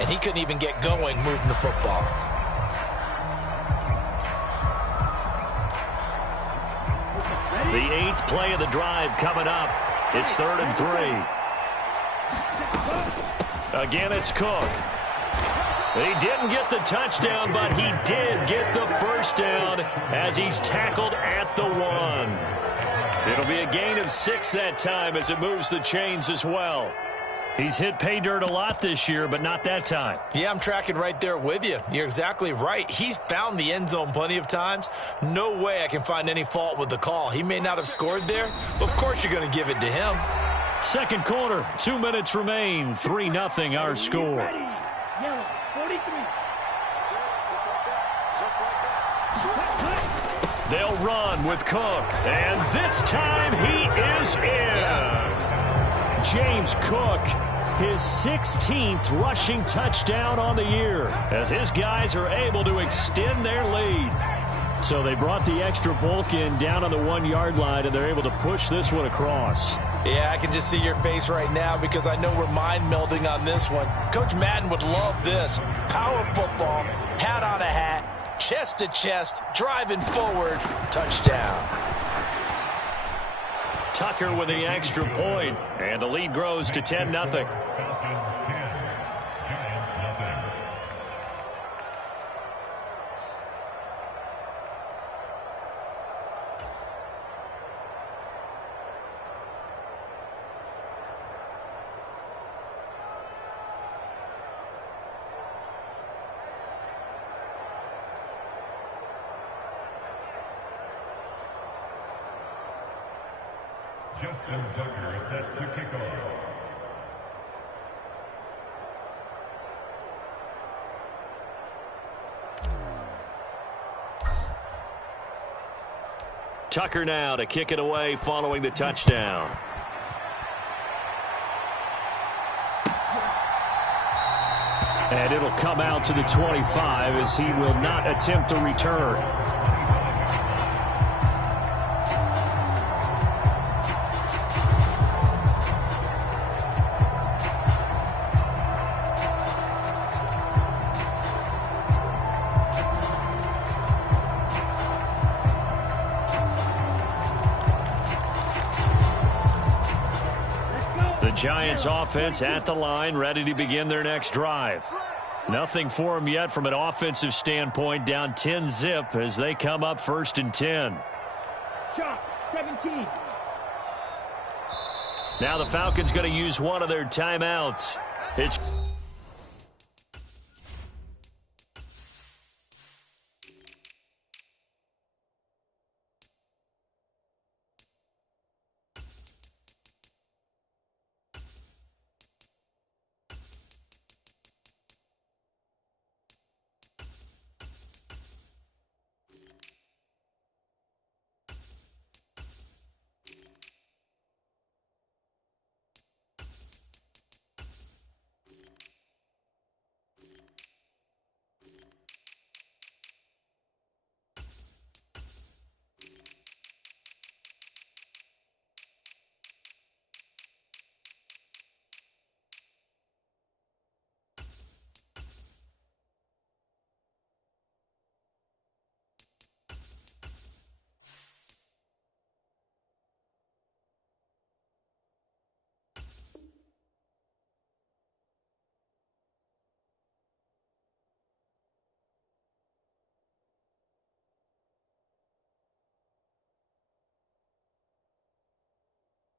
and he couldn't even get going moving the football. The 8th play of the drive coming up. It's 3rd and 3. Again, it's Cook. He didn't get the touchdown, but he did get the first down as he's tackled at the 1. It'll be a gain of 6 that time as it moves the chains as well. He's hit pay dirt a lot this year, but not that time. Yeah, I'm tracking right there with you. You're exactly right. He's found the end zone plenty of times. No way I can find any fault with the call. He may not have scored there, but of course you're going to give it to him. Second quarter, 2 minutes remain. 3-0 our score. Yellow, 43. They'll run with Cook, and this time he is in. Yes. James Cook, his 16th rushing touchdown on the year, as his guys are able to extend their lead. So they brought the extra bulk in down on the 1-yard line, and they're able to push this one across. Yeah, I can just see your face right now because I know we're mind melding on this one. Coach Madden would love this. Power football, hat on a hat, chest to chest, driving forward, touchdown. Tucker with the extra point, and the lead grows to 10-0. Justin Tucker set to kick off. Tucker now to kick it away following the touchdown. And it'll come out to the 25 as he will not attempt a return. Giants offense at the line, ready to begin their next drive. Nothing for them yet from an offensive standpoint, down 10-zip as they come up 1st and 10. Shot, 17. Now the Falcons going to use one of their timeouts. It's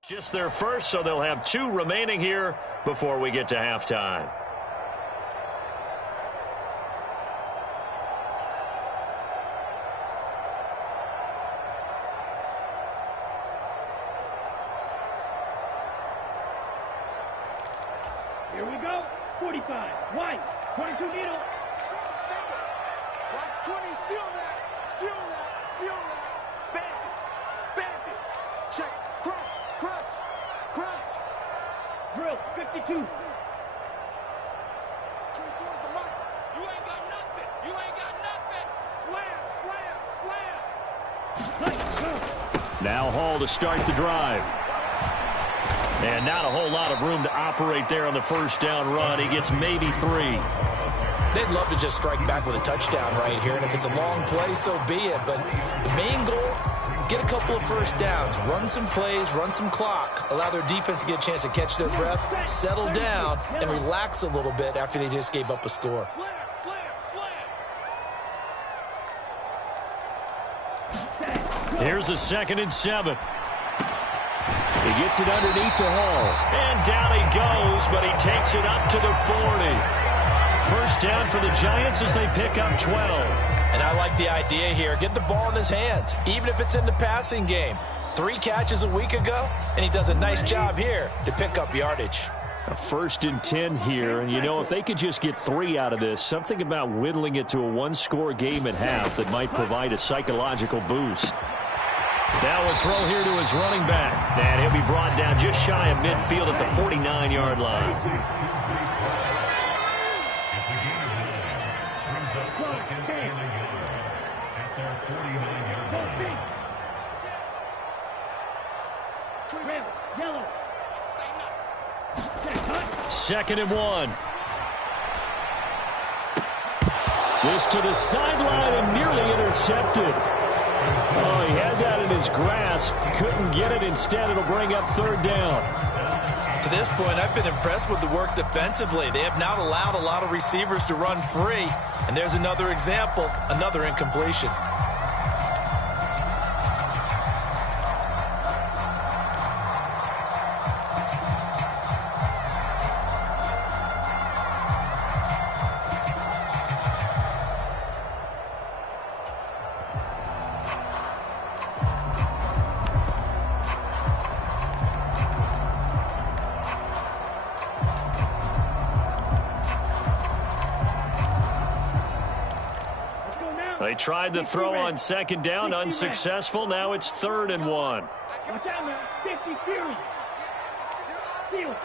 just their first, so they'll have 2 remaining here before we get to halftime. Here we go. 45. White. 22 needle. White 20. Seal that. Seal that. Seal that. Bandit. Bandit. Check. Crunch. Crunch. Crunch. Drill. 52. 24 is the mic. You ain't got nothing. You ain't got nothing. Slam. Slam. Slam. Now Hall to start the drive. And not a whole lot of room to operate there on the first down run. He gets maybe 3. They'd love to just strike back with a touchdown right here, and if it's a long play, so be it. But the main goal, get a couple of first downs, run some plays, run some clock, allow their defense to get a chance to catch their breath, settle down, and relax a little bit after they just gave up a score. Here's a 2nd and 7. He gets it underneath to Hall. And down he goes, but he takes it up to the 40. First down for the Giants as they pick up 12. And I like the idea here. Get the ball in his hands, even if it's in the passing game. 3 catches a week ago, and he does a nice job here to pick up yardage. A 1st and 10 here, and you know, if they could just get 3 out of this, something about whittling it to a 1-score game at half that might provide a psychological boost. Now a throw here to his running back, and he'll be brought down just shy of midfield at the 49-yard line. Second and 1. This to the sideline and nearly intercepted. Oh, he had that in his grasp. Couldn't get it. Instead, it'll bring up 3rd down. To this point, I've been impressed with the work defensively. They have not allowed a lot of receivers to run free. And there's another example, another incompletion. They tried the throw on 2nd down, unsuccessful. Now it's 3rd and 1. Watch out now. 50 Fury. Steal.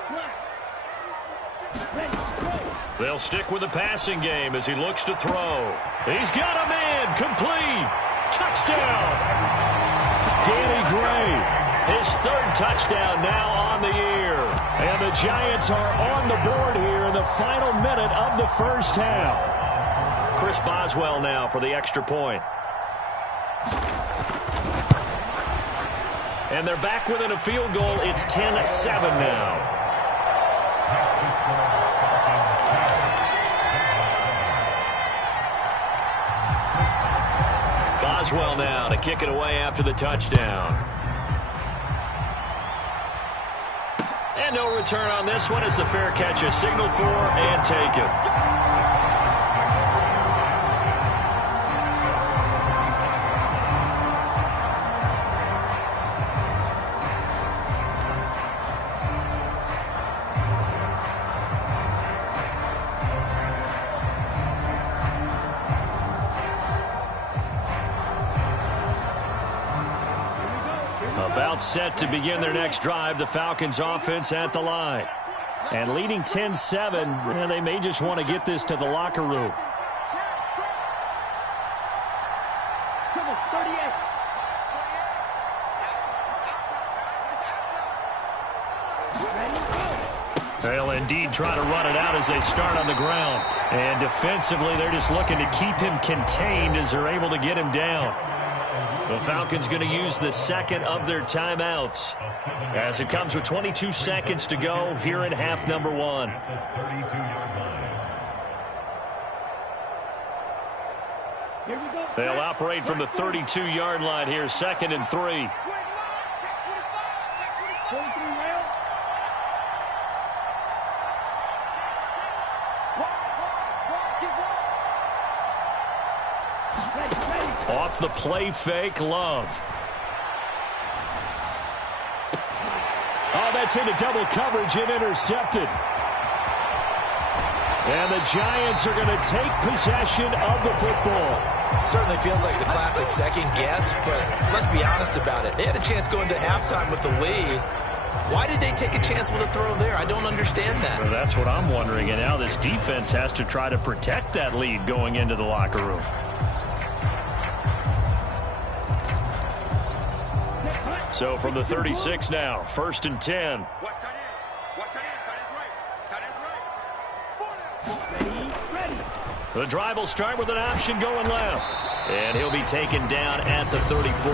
They'll stick with the passing game as he looks to throw. He's got a man. Complete. Touchdown. Danny Gray. His 3rd touchdown now on the year. And the Giants are on the board here in the final minute of the first half. Chris Boswell now for the extra point. And they're back within a field goal. It's 10-7 now. Boswell now to kick it away after the touchdown. And no return on this one as the fair catch is signaled for and taken. About set to begin their next drive, the Falcons offense at the line. And leading 10-7, they may just want to get this to the locker room. They'll indeed try to run it out as they start on the ground. And defensively, they're just looking to keep him contained as they're able to get him down. The Falcons going to use the 2nd of their timeouts as it comes with 22 seconds to go here in half number 1. They'll operate from the 32-yard line here, 2nd and 3. Off the play fake, Love. Oh, that's into double coverage and intercepted. And the Giants are going to take possession of the football. Certainly feels like the classic second guess, but let's be honest about it. They had a chance going to halftime with the lead. Why did they take a chance with a throw there? I don't understand that. Well, that's what I'm wondering. And now this defense has to try to protect that lead going into the locker room. So from the 36 now, 1st and 10. The drive will start with an option going left. And he'll be taken down at the 34.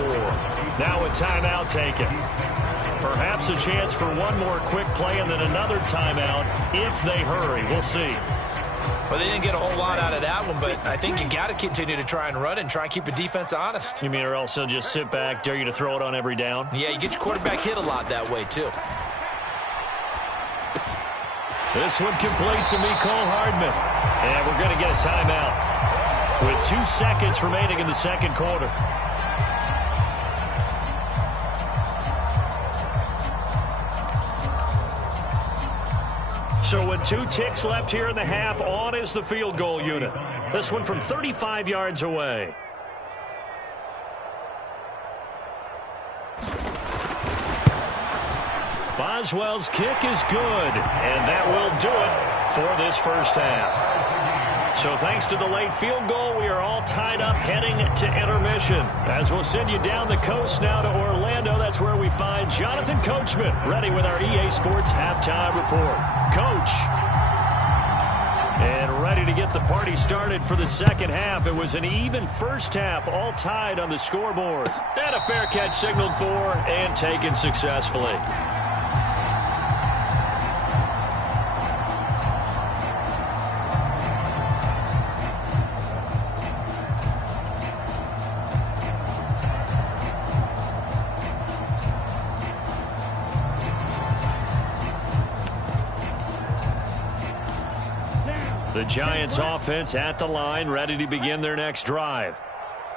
Now a timeout taken. Perhaps a chance for one more quick play and then another timeout if they hurry. We'll see. Well, they didn't get a whole lot out of that one, but I think you got to continue to try and run and try and keep the defense honest. You mean or else they'll just sit back, dare you to throw it on every down? Yeah, you get your quarterback hit a lot that way, too. This one complete to Mecole Hardman. And we're going to get a timeout with 2 seconds remaining in the second quarter. So with 2 ticks left here in the half, on is the field goal unit. This one from 35 yards away. Boswell's kick is good, and that will do it for this first half. So thanks to the late field goal, we are all tied up heading to intermission. As we'll send you down the coast now to Orlando, that's where we find Jonathan Coachman ready with our EA Sports halftime report. Coach. And ready to get the party started for the second half. It was an even first half, all tied on the scoreboard. And a fair catch signaled for and taken successfully. The Giants offense at the line, ready to begin their next drive.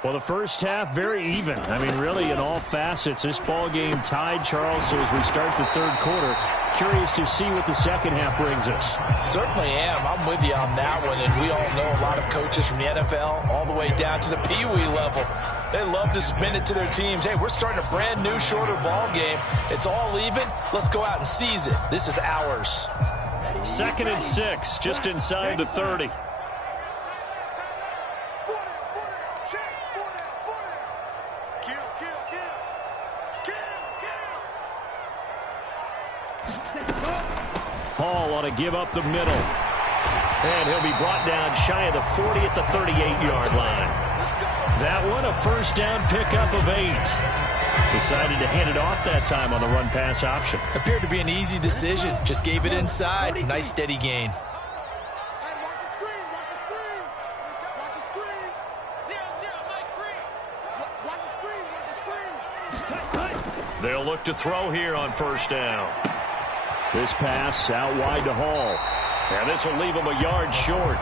Well, the first half, very even. I mean, really, in all facets, this ball game tied, Charles. So as we start the third quarter, curious to see what the second half brings us. Certainly am. I'm with you on that one. And we all know a lot of coaches from the NFL all the way down to the Pee Wee level. They love to spin it to their teams. Hey, we're starting a brand new, shorter ball game. It's all even. Let's go out and seize it. This is ours. 2nd and 6, just inside the 30. Hall ought to give up the middle. And he'll be brought down shy of the 40 at the 38-yard line. That one, a first down pickup of 8. Decided to hand it off that time on the run-pass option. Appeared to be an easy decision. Just gave it inside. Nice, steady gain. They'll look to throw here on first down. This pass out wide to Hall. And this will leave him a yard short.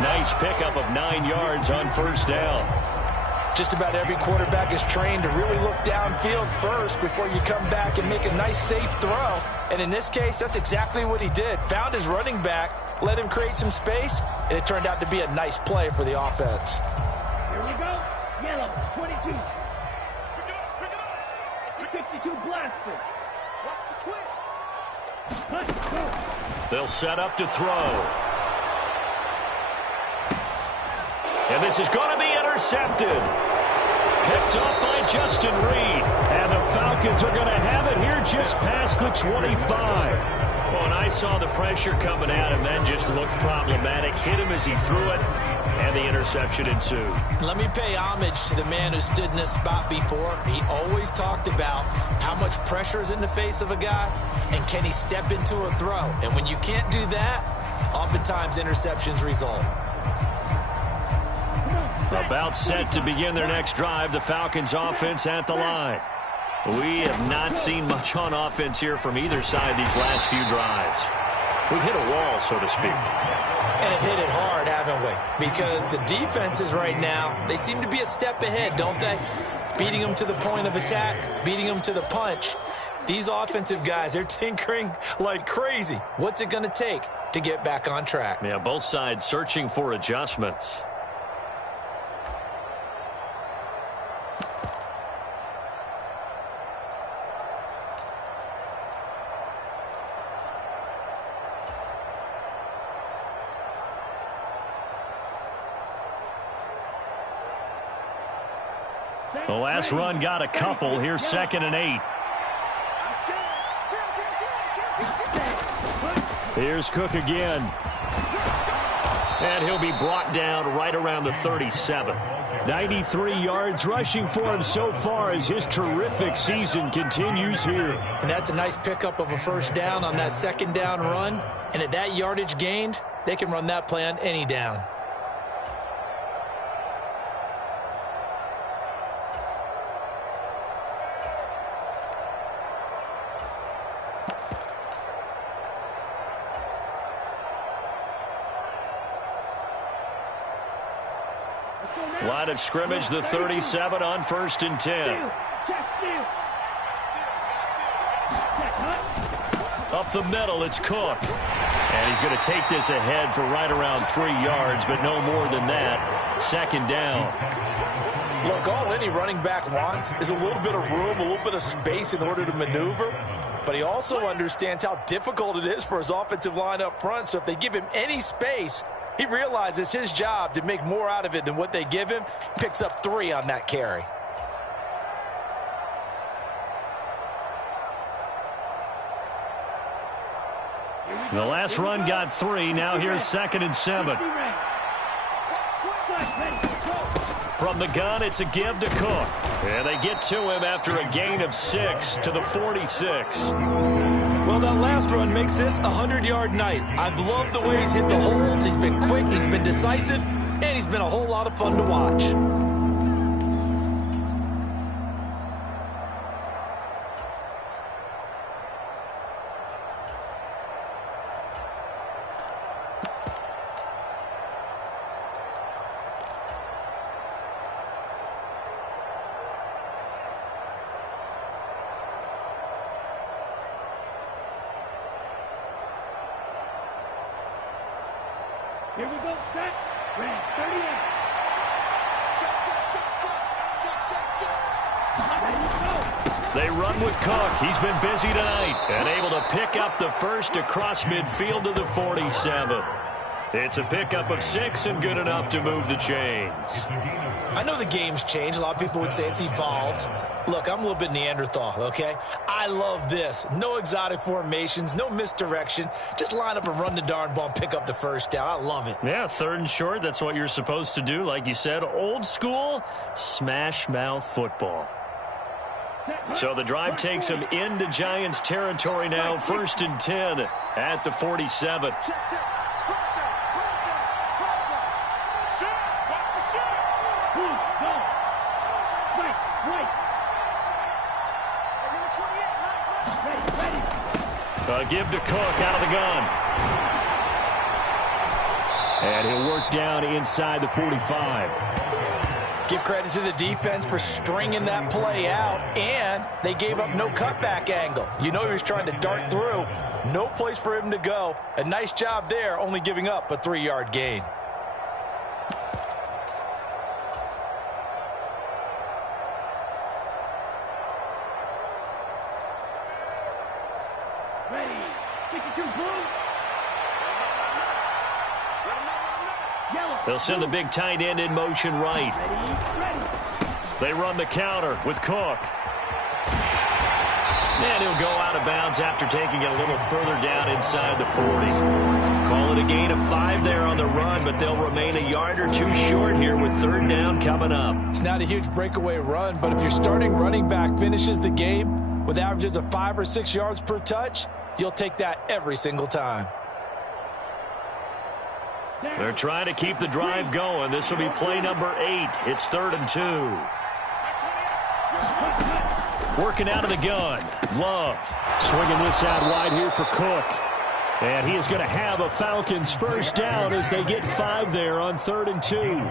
Nice pickup of 9 yards on first down. Just about every quarterback is trained to really look downfield first before you come back and make a nice, safe throw. And in this case, that's exactly what he did. Found his running back, let him create some space, and it turned out to be a nice play for the offense. Here we go. Yellow, 22. 52 blaster. Watch the twins. They'll set up to throw. And this is going to be intercepted. Picked off by Justin Reed. And the Falcons are going to have it here just past the 25. Well, and I saw the pressure coming at him, then just looked problematic. Hit him as he threw it, and the interception ensued. Let me pay homage to the man who stood in this spot before. He always talked about how much pressure is in the face of a guy, and can he step into a throw. And when you can't do that, oftentimes interceptions result. About set to begin their next drive, the Falcons offense at the line. We have not seen much on offense here from either side these last few drives. We've hit a wall, so to speak. And have hit it hard, haven't we? Because the defenses right now, they seem to be a step ahead, don't they? Beating them to the point of attack, beating them to the punch. These offensive guys, they're tinkering like crazy. What's it going to take to get back on track? Yeah, both sides searching for adjustments. The last run got a couple. Here's 2nd and 8. Here's Cook again. And he'll be brought down right around the 37. 93 yards rushing for him so far as his terrific season continues here. And that's a nice pickup of a first down on that second down run. And at that yardage gained, they can run that play on any down. Line of scrimmage, the 37 on 1st and 10. Up the middle, it's Cook. And he's going to take this ahead for right around 3 yards, but no more than that. 2nd down. Look, all any running back wants is a little bit of room, a little bit of space in order to maneuver. But he also understands how difficult it is for his offensive line up front. So if they give him any space, he realizes his job to make more out of it than what they give him. Picks up 3 on that carry. The last run got 3. Now here's 2nd and 7. From the gun, it's a give to Cook. And they get to him after a gain of 6 to the 46. Well, that last run makes this a 100-yard night. I've loved the way he's hit the holes. He's been quick, he's been decisive, and he's been a whole lot of fun to watch. Here we go, set, red, 38. They run with Cook. He's been busy tonight and able to pick up the first across midfield to the 47. It's a pickup of 6 and good enough to move the chains. I know the game's changed. A lot of people would say it's evolved. Look, I'm a little bit Neanderthal, okay? I love this. No exotic formations, no misdirection. Just line up and run the darn ball and pick up the first down. I love it. Yeah, 3rd and short. That's what you're supposed to do. Like you said, old school smash mouth football. So the drive takes them into Giants territory now. 1st and 10 at the 47. Give to Cook out of the gun. And he'll work down inside the 45. Give credit to the defense for stringing that play out, and they gave up no cutback angle. You know he was trying to dart through. No place for him to go. A nice job there, only giving up a 3-yard gain. They'll send the big tight end in motion right. They run the counter with Cook. And he'll go out of bounds after taking it a little further down inside the 40. Call it a gain of 5 there on the run, but they'll remain a yard or 2 short here with 3rd down coming up. It's not a huge breakaway run, but if your starting running back finishes the game with averages of 5 or 6 yards per touch, you'll take that every single time. They're trying to keep the drive going. This will be play number 8. It's 3rd and 2. Working out of the gun. Love. Swinging this out wide here for Cook. And he is going to have a Falcons first down as they get 5 there on 3rd and 2.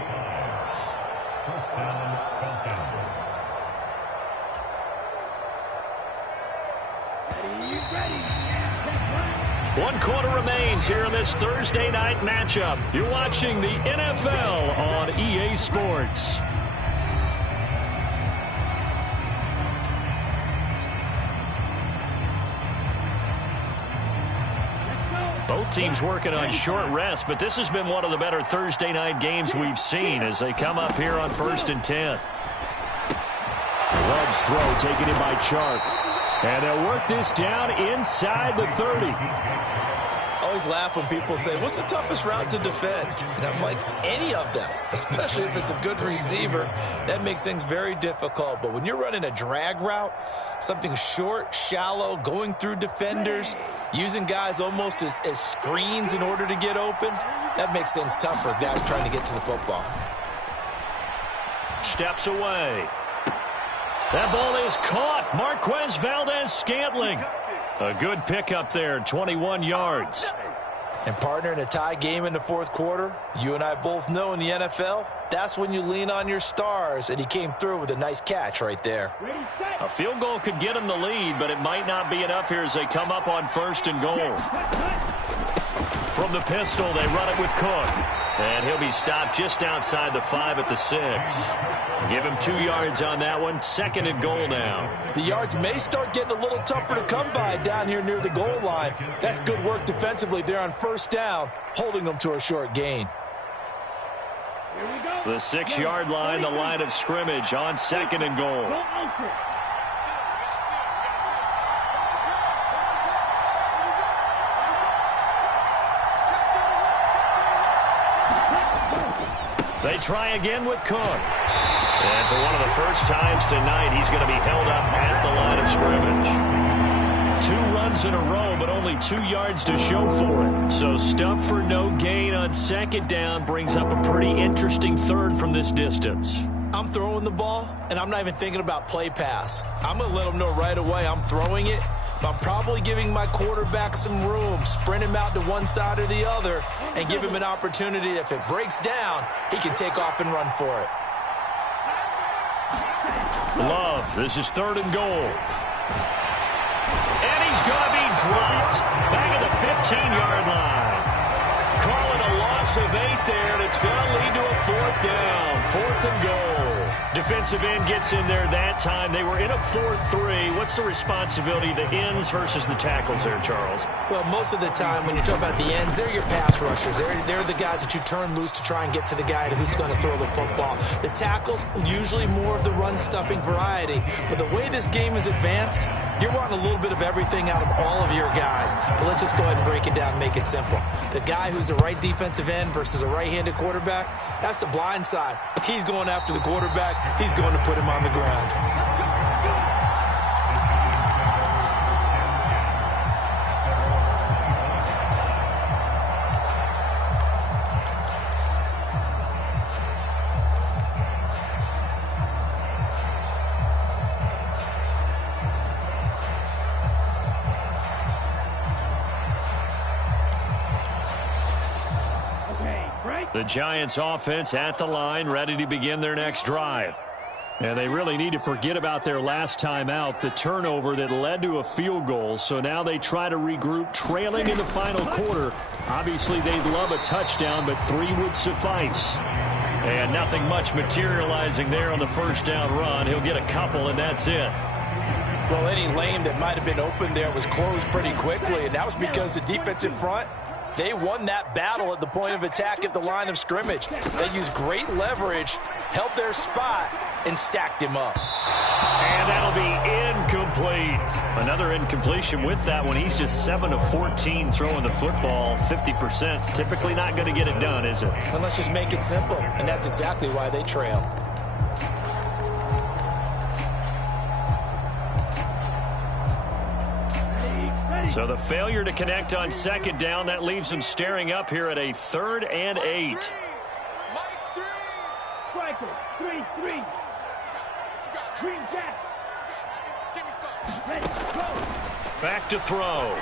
One quarter remains here in this Thursday night matchup. You're watching the NFL on EA Sports. Both teams working on short rest, but this has been one of the better Thursday night games we've seen as they come up here on 1st and 10. Love's throw taken in by Chark. And they'll work this down inside the 30. always laugh when people say, what's the toughest route to defend? And I'm like, any of them, especially if it's a good receiver. That makes things very difficult. But when you're running a drag route, something short, shallow, going through defenders, using guys almost as screens in order to get open, that makes things tough for guys trying to get to the football. Steps away. That ball is caught. Marquez Valdez-Scantling. A good pickup there, 21 yards. And partner, in a tie game in the fourth quarter, you and I both know in the NFL, that's when you lean on your stars, and he came through with a nice catch right there. A field goal could get him the lead, but it might not be enough here as they come up on 1st and goal. From the pistol, they run it with Cook. And he'll be stopped just outside the 5 at the 6. Give him 2 yards on that one. 2nd and goal now. The yards may start getting a little tougher to come by down here near the goal line. That's good work defensively there on 1st down, holding them to a short gain. The 6-yard line, the line of scrimmage on 2nd and goal. They try again with Cook. And for one of the first times tonight, he's going to be held up at the line of scrimmage. 2 runs in a row, but only 2 yards to show for it. So stuff for no gain on 2nd down brings up a pretty interesting 3rd from this distance. I'm throwing the ball, and I'm not even thinking about play pass. I'm going to let them know right away I'm throwing it. But I'm probably giving my quarterback some room, sprint him out to one side or the other, and give him an opportunity. If it breaks down, he can take off and run for it. Love, this is 3rd and goal. And he's going to be dropped back at the 15-yard line. Call it a loss of 8 there, and it's going to lead to a 4th down. 4th and goal. Defensive end gets in there that time. They were in a 4-3. What's the responsibility of the ends versus the tackles there, Charles? Well, most of the time when you talk about the ends, they're your pass rushers. They're the guys that you turn loose to try and get to the guy who's going to throw the football. The tackles, usually more of the run-stuffing variety. But the way this game is advanced, you're wanting a little bit of everything out of all of your guys. But let's just go ahead and break it down and make it simple. The guy who's the right defensive end versus a right-handed quarterback, that's the blind side. He's going after the quarterback. He's going to put him on the ground. The Giants offense at the line, ready to begin their next drive. And they really need to forget about their last time out, the turnover that led to a field goal. So now they try to regroup, trailing in the final quarter. Obviously, they'd love a touchdown, but 3 would suffice. And nothing much materializing there on the 1st down run. He'll get a couple, and that's it. Well, any lane that might have been open there was closed pretty quickly, and that was because the defensive front, they won that battle at the point of attack at the line of scrimmage. They used great leverage, held their spot, and stacked him up. And that'll be incomplete. Another incompletion with that one. He's just 7 of 14 throwing the football, 50%. Typically not going to get it done, is it? And let's just make it simple, and that's exactly why they trail. So the failure to connect on 2nd down, that leaves them staring up here at a 3rd and 8. Striker, 3-3. Green Jack. Ready, go. Back to throw.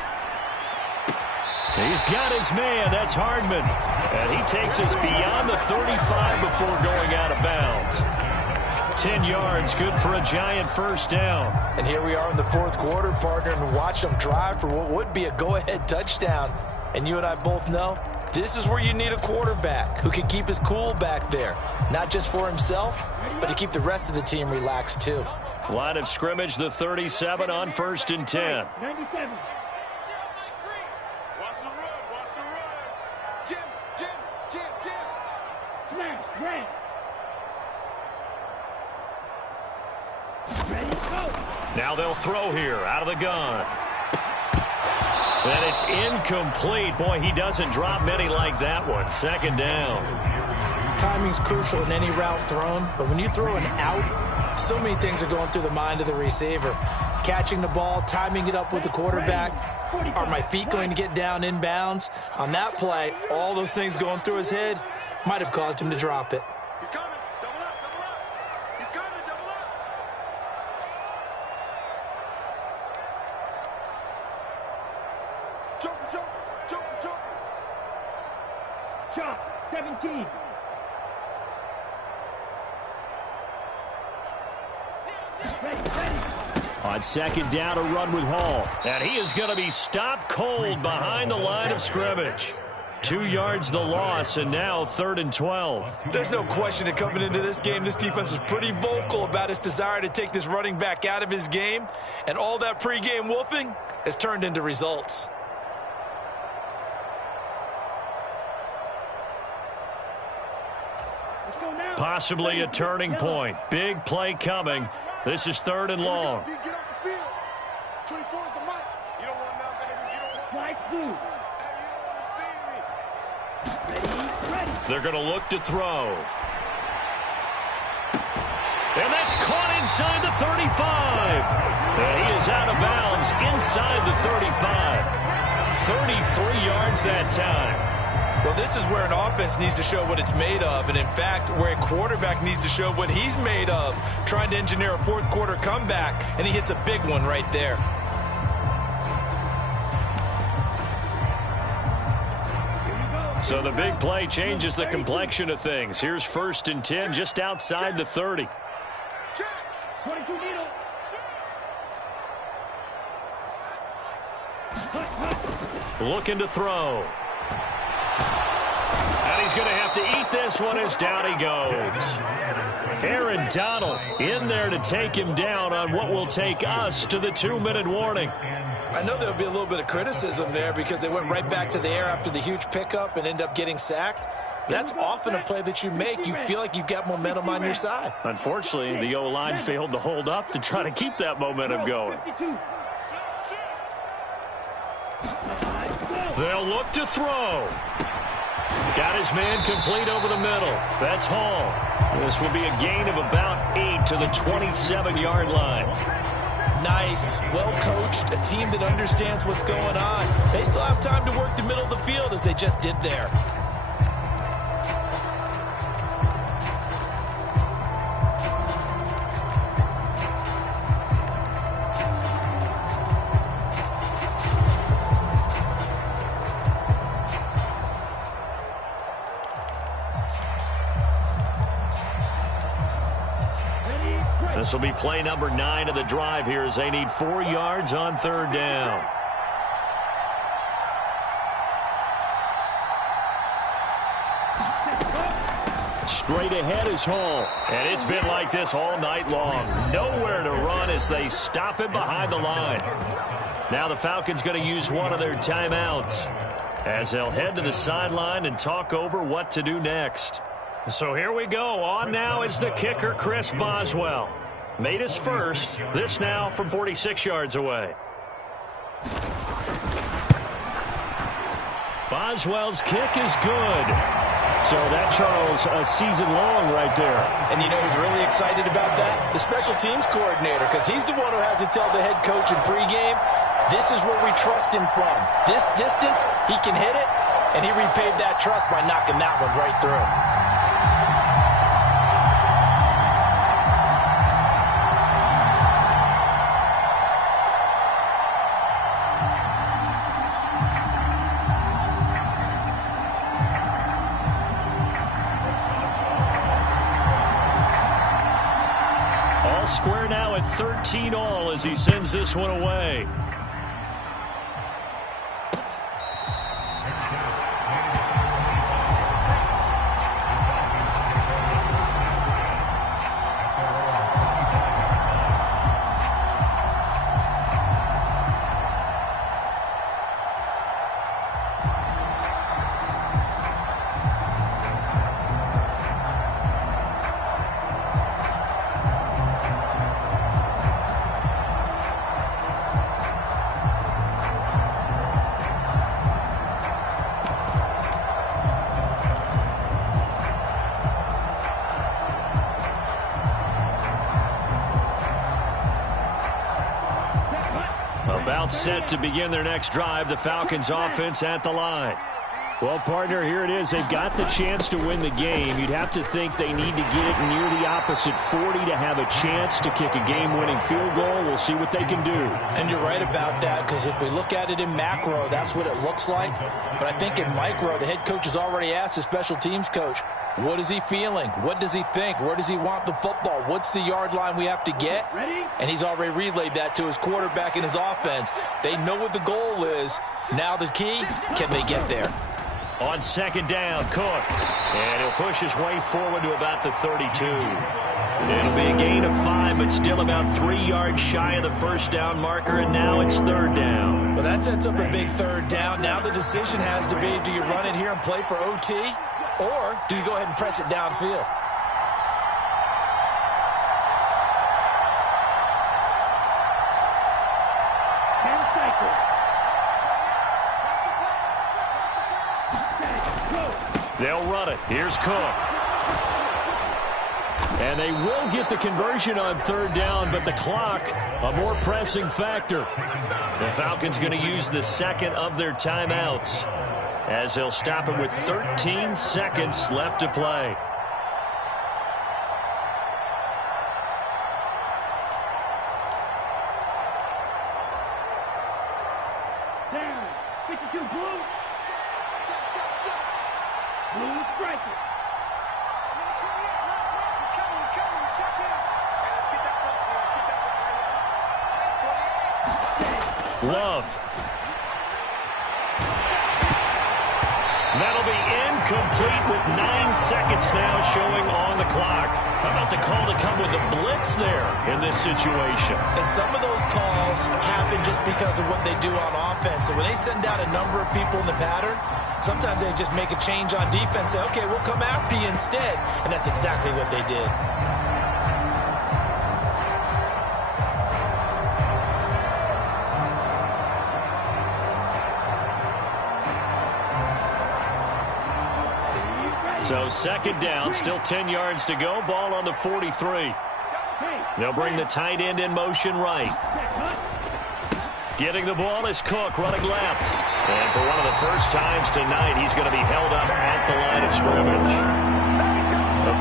He's got his man. That's Hardman. And he takes us beyond the 35 before going out of bounds. 10 yards, good for a Giant 1st down. And here we are in the 4th quarter, partner, and watch them drive for what would be a go-ahead touchdown. And you and I both know this is where you need a quarterback who can keep his cool back there. Not just for himself, but to keep the rest of the team relaxed too. Line of scrimmage, the 37 on 1st and 10. 97. Watch the run, watch the run. Jim. Smash, red. Ready, go. Now they'll throw here out of the gun. And it's incomplete. Boy, he doesn't drop many like that one. Second down. Timing's crucial in any route thrown, but when you throw an out, so many things are going through the mind of the receiver. Catching the ball, timing it up with the quarterback. Are my feet going to get down inbounds? On that play, all those things going through his head might have caused him to drop it. He's coming. Double up, double up. He's coming, double up. Joker, joker, joker, joker. Chop, 17. On second down, a run with Hall. And he is going to be stopped cold behind the line of scrimmage. 2 yards the loss, and now 3rd and 12. There's no question that coming into this game, this defense was pretty vocal about its desire to take this running back out of his game, and all that pregame wolfing has turned into results. Possibly a turning point. Big play coming. This is 3rd and long. Get off the field. 24 is the mic. You don't want that, baby. You don't want Flag blue. Hey, you don't want to see me. Ready. They're going to look to throw. And that's caught inside the 35. And he is out of bounds inside the 35. 33 yards that time. Well, this is where an offense needs to show what it's made of, and in fact, where a quarterback needs to show what he's made of, trying to engineer a fourth quarter comeback, and he hits a big one right there. So the big play changes the complexion of things. Here's 1st and 10 just outside the 30. 22 needle. Looking to throw. And he's going to have to eat this one as down he goes. Aaron Donald in there to take him down on what will take us to the 2-minute warning. I know there'll be a little bit of criticism there because they went right back to the air after the huge pickup and end up getting sacked. That's often a play that you make. You feel like you've got momentum on your side. Unfortunately, the O-line failed to hold up to try to keep that momentum going. 52. They'll look to throw. Got his man complete over the middle. That's Hall. This will be a gain of about 8 to the 27-yard line. Nice, well-coached, a team that understands what's going on. They still have time to work the middle of the field as they just did there. This will be play number 9 of the drive here as they need 4 yards on 3rd down. Straight ahead is Hall. And it's been like this all night long. Nowhere to run as they stop him behind the line. Now the Falcons going to use one of their timeouts as they'll head to the sideline and talk over what to do next. So here we go. On now is the kicker, Chris Boswell. Made his first. This now from 46 yards away. Boswell's kick is good. So that, Charles, a season long right there. And you know who's really excited about that? The special teams coordinator, because he's the one who has to tell the head coach in pregame, this is where we trust him from. This distance, he can hit it, and he repaid that trust by knocking that one right through. Square now at 13 all as he sends this one away. timeout set to begin their next drive. The Falcons offense at the line. Well, partner, here it is. They've got the chance to win the game. You'd have to think they need to get it near the opposite 40 to have a chance to kick a game-winning field goal. We'll see what they can do. And you're right about that, because if we look at it in macro, that's what it looks like. But I think in micro, the head coach has already asked the special teams coach, what is he feeling? What does he think? Where does he want the football? What's the yard line we have to get? And he's already relayed that to his quarterback and his offense. They know what the goal is. Now the key, can they get there? On second down, Cook. And he'll push his way forward to about the 32. It'll be a gain of 5, but still about 3 yards shy of the first down marker, and now it's third down. Well, that sets up a big third down. Now the decision has to be, do you run it here and play for OT, or do you go ahead and press it downfield? They'll run it. Here's Cook. And they will get the conversion on third down, but the clock, a more pressing factor. The Falcons going to use the second of their timeouts, as they'll stop it with 13 seconds left to play. Down. 52 blue. Blue striker. He's coming. Check in. Hey, let's get that ball. Let's get that ball. 28. Love. That'll be incomplete with 9 seconds now showing on the clock. How about the call to come with a blitz there in this situation? And some of those calls happen just because of what they do on offense. So when they send out a number of people in the pattern, sometimes they just make a change on defense, say, okay, we'll come after you instead. And that's exactly what they did. So second down, still 10 yards to go. Ball on the 43. They'll bring the tight end in motion right. Getting the ball is Cook running left. And for one of the first times tonight, he's going to be held up at the line of scrimmage.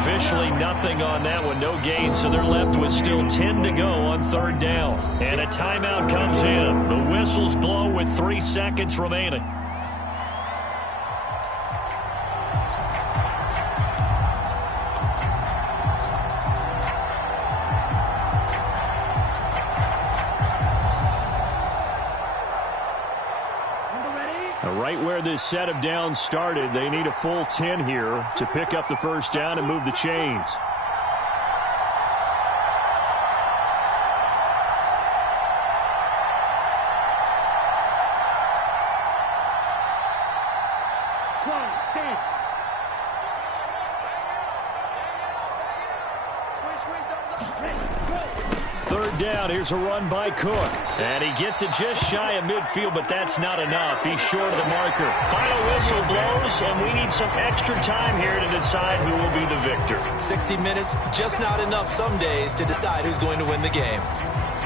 Officially nothing on that one, no gain, so they're left with still 10 to go on third down. And a timeout comes in. The whistles blow with 3 seconds remaining. Right where this set of downs started, they need a full 10 here to pick up the first down and move the chains. Third down, here's a run by Cook. And he gets it just shy of midfield, but that's not enough. He's short of the marker. Final whistle blows, and we need some extra time here to decide who will be the victor. 60 minutes, just not enough some days to decide who's going to win the game.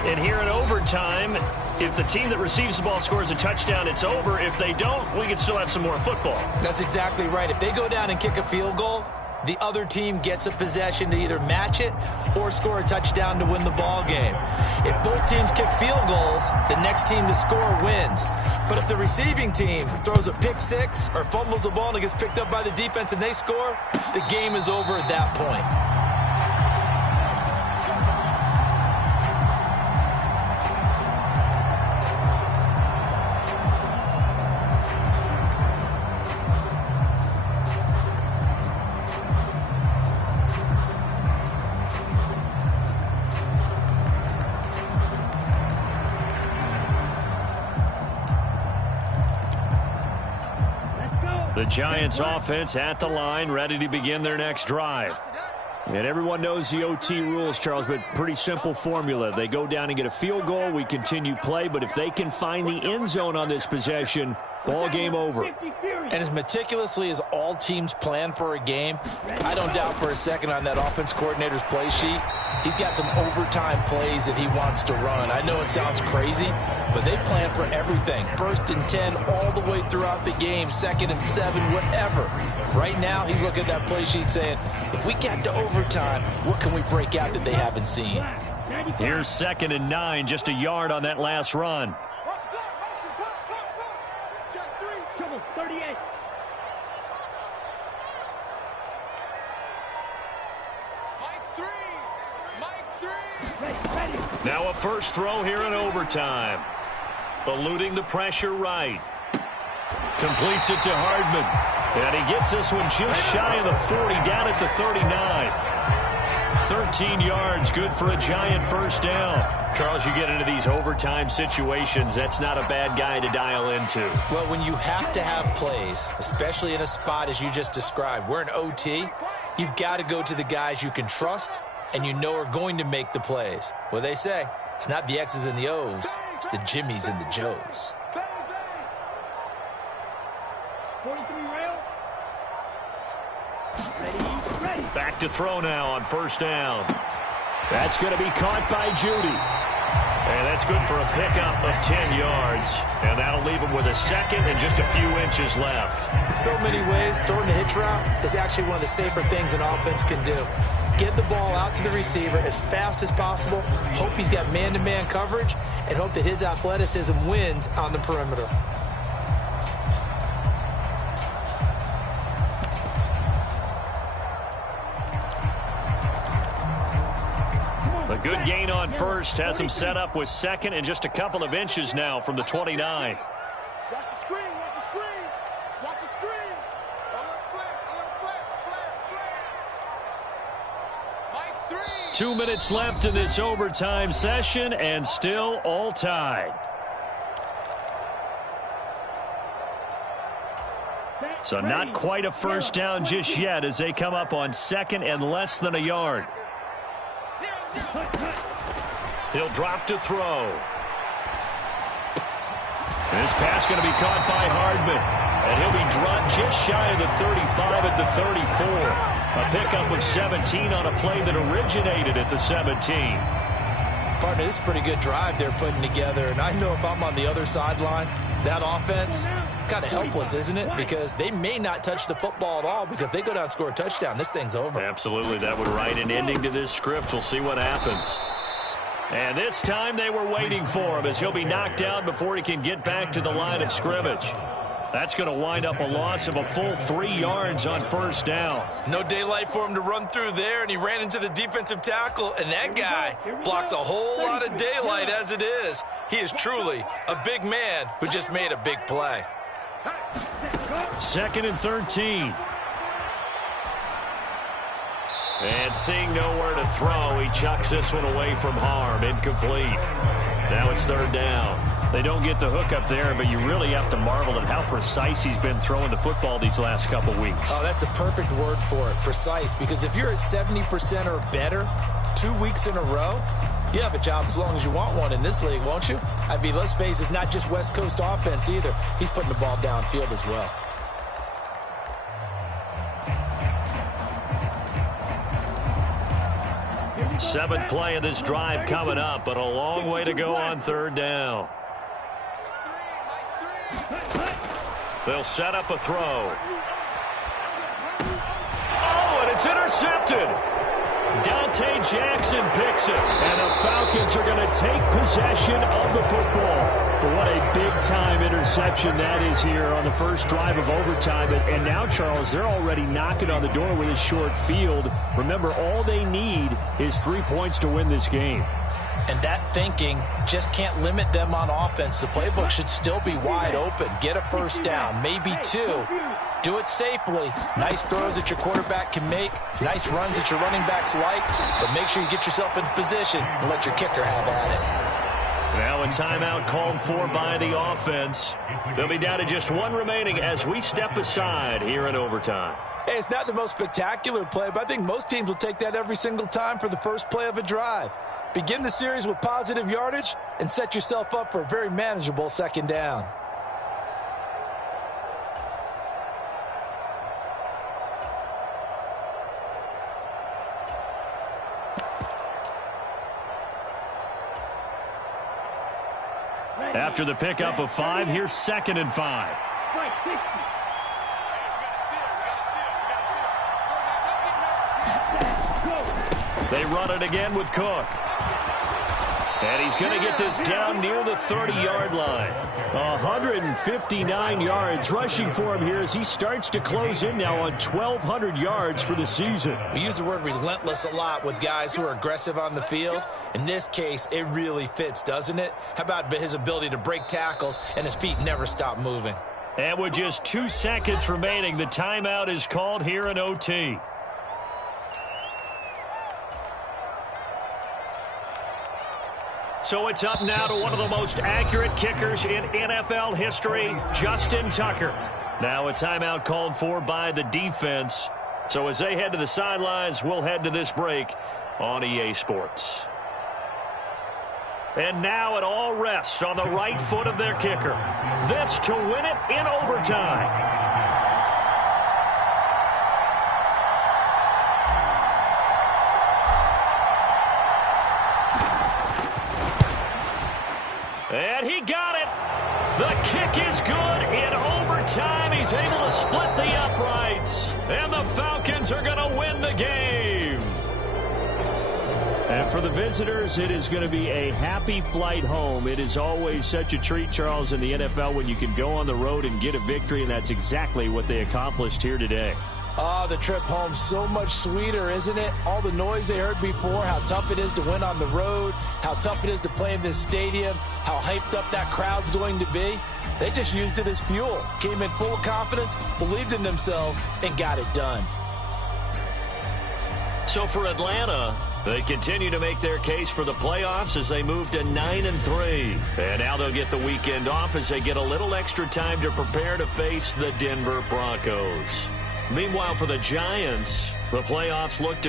And here in overtime, if the team that receives the ball scores a touchdown, it's over. If they don't, we can still have some more football. That's exactly right. If they go down and kick a field goal, the other team gets a possession to either match it or score a touchdown to win the ball game. If both teams kick field goals, the next team to score wins. But if the receiving team throws a pick six or fumbles the ball and it gets picked up by the defense and they score, the game is over at that point. The Giants offense at the line, ready to begin their next drive. And everyone knows the OT rules, Charles, but pretty simple formula. They go down and get a field goal, we continue play, but if they can find the end zone on this possession, Ball game over. And as meticulously as all teams plan for a game, I don't doubt for a second on that offense coordinator's play sheet, he's got some overtime plays that he wants to run. I know it sounds crazy, but they plan for everything. 1st and 10 all the way throughout the game, 2nd and 7, whatever. Right now, he's looking at that play sheet saying, if we get to overtime, what can we break out that they haven't seen? Here's 2nd and 9, just a yard on that last run. Trouble, 38. Now a first throw here in overtime. Eluding the pressure right. Completes it to Hardman. And he gets this one just shy of the 40, down at the 39. 13 yards, good for a Giant first down. Charles, you get into these overtime situations, that's not a bad guy to dial into. Well, when you have to have plays, especially in a spot as you just described, we're in OT, you've got to go to the guys you can trust and you know are going to make the plays. Well, they say, it's not the X's and the O's, it's the Jimmies and the Joes. 43 rail. Ready. Back to throw now on first down. That's going to be caught by Judy. And that's good for a pickup of 10 yards. And that'll leave him with a second and just a few inches left. In so many ways, throwing the hitch route is actually one of the safer things an offense can do. Get the ball out to the receiver as fast as possible, hope he's got man-to-man coverage, and hope that his athleticism wins on the perimeter. A good gain on first has him set up with second and just a couple of inches now from the 29. Watch the screen, watch the screen. Watch the screen. Mike 3. 2 minutes left in this overtime session and still all tied. So not quite a first down just yet as they come up on second and less than a yard. He'll drop to throw. This pass going to be caught by Hardman. And he'll be dropped just shy of the 35 at the 34. A pickup of 17 on a play that originated at the 17. Partner, this is a pretty good drive they're putting together. And I know if I'm on the other sideline, that offense, kind of helpless, isn't it? Because they may not touch the football at all, because if they go down and score a touchdown, this thing's over. Absolutely. That would write an ending to this script. We'll see what happens. And this time they were waiting for him as he'll be knocked down before he can get back to the line of scrimmage. That's going to wind up a loss of a full 3 yards on first down. No daylight for him to run through there, and he ran into the defensive tackle, and that guy blocks a whole lot of daylight as it is. He is truly a big man who just made a big play. 2nd and 13. And seeing nowhere to throw, he chucks this one away from harm. Incomplete. Now it's 3rd down. They don't get the hook up there, but you really have to marvel at how precise he's been throwing the football these last couple weeks. Oh, that's the perfect word for it, precise. Because if you're at 70% or better 2 weeks in a row, you have a job as long as you want one in this league, won't you? I mean, let's face it, it's not just West Coast offense either. He's putting the ball downfield as well. Seventh play of this drive coming up, but a long way to go on 3rd down. They'll set up a throw. Oh, and it's intercepted. Dante Jackson picks it. And the Falcons are going to take possession of the football. What a big-time interception that is here on the first drive of overtime. And now, Charles, they're already knocking on the door with a short field. Remember, all they need is 3 points to win this game. And that thinking just can't limit them on offense. The playbook should still be wide open. Get a first down, maybe 2. Do it safely. Nice throws that your quarterback can make. Nice runs that your running backs like. But make sure you get yourself into position and let your kicker have at it. Now a timeout called for by the offense. They'll be down to just 1 remaining as we step aside here in overtime. Hey, it's not the most spectacular play, but I think most teams will take that every single time for the first play of a drive. Begin the series with positive yardage and set yourself up for a very manageable 2nd down. After the pickup of 5, here's 2nd and 5. Strike 60. They run it again with Cook. And he's going to get this down near the 30-yard line. 159 yards rushing for him here as he starts to close in now on 1,200 yards for the season. We use the word relentless a lot with guys who are aggressive on the field. In this case, it really fits, doesn't it? How about his ability to break tackles and his feet never stop moving? And with just 2 seconds remaining, the timeout is called here in OT. So it's up now to one of the most accurate kickers in NFL history, Justin Tucker. Now a timeout called for by the defense. So as they head to the sidelines, we'll head to this break on EA Sports. And now it all rests on the right foot of their kicker. This to win it in overtime. And he got it. The kick is good in overtime. He's able to split the uprights. And the Falcons are going to win the game. And for the visitors, it is going to be a happy flight home. It is always such a treat, Charles, in the NFL when you can go on the road and get a victory, and that's exactly what they accomplished here today. Oh, the trip home so much sweeter, isn't it? All the noise they heard before, how tough it is to win on the road, how tough it is to play in this stadium, how hyped up that crowd's going to be. They just used it as fuel, came in full of confidence, believed in themselves, and got it done. So for Atlanta, they continue to make their case for the playoffs as they move to 9-3. And now they'll get the weekend off as they get a little extra time to prepare to face the Denver Broncos. Meanwhile, for the Giants, the playoffs look to